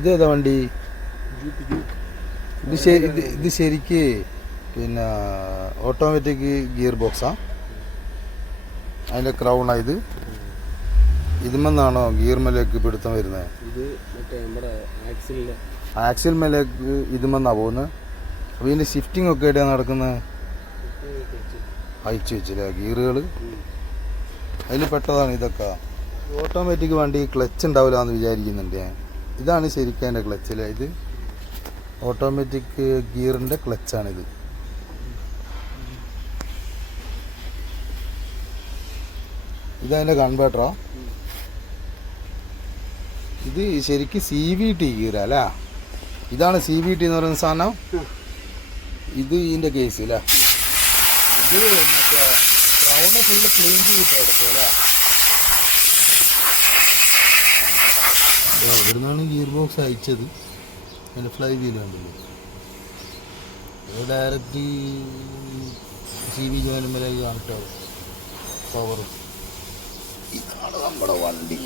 ഇതേതാ വണ്ടി? ഇത് ശരി ഇത് ശരിക്ക് പിന്നെ ഓട്ടോമാറ്റിക് ഗിയർ ബോക്സാ അതിന്റെ ക്രൗണാ ഇത്. ഇതുമെന്നാണോ ഗിയർ മേലേക്ക് പിടുത്തം വരുന്നത്? ആക്സിൽ മേലേക്ക് ഇതുമെന്നാ പോകുന്നത്? അപ്പോൾ ഇതിന്റെ ഷിഫ്റ്റിംഗ് ഒക്കെ എവിടെയാണ് നടക്കുന്നത് അയച്ചു വെച്ചില്ലേ ഗിയറുകൾ അതിൽ പെട്ടതാണ് ഇതൊക്കെ. ഓട്ടോമാറ്റിക് വണ്ടി ക്ലച്ച് ഉണ്ടാവില്ല എന്ന് വിചാരിക്കുന്നുണ്ട് ഞാൻ. ഇതാണ് ശരിക്കും അതിന്റെ ക്ലച്ച് അല്ലേ ഇത് ഓട്ടോമാറ്റിക് ഗിയറിന്റെ ക്ലച്ചാണിത് ഇതതിന്റെ കൺവേർട്ടറോ ഇത് ശരിക്കും സി വി ടി ഗിയർ അല്ല? ഇതാണ് സി വി ടി എന്ന് പറയുന്ന സാധനം. ഇത് ഇതിന്റെ കേസ് അല്ലേ? ഇത് മറ്റേ ക്രൗണ് ഫുള്ള് ക്ലീൻ ചെയ്തിട്ടായിരുന്നു അല്ലേ? ഇവിടുന്നാണ് ഗിയർ ബോക്സ് അയച്ചത്. അതിന്റെ ഫ്ലൈ വീൽ കണ്ടല്ലോ? അത് ഡയറക്റ്റ് സി വി ജോയിനും വരെ കണക്റ്റാവും ഇതാണ് നമ്മുടെ വണ്ടി.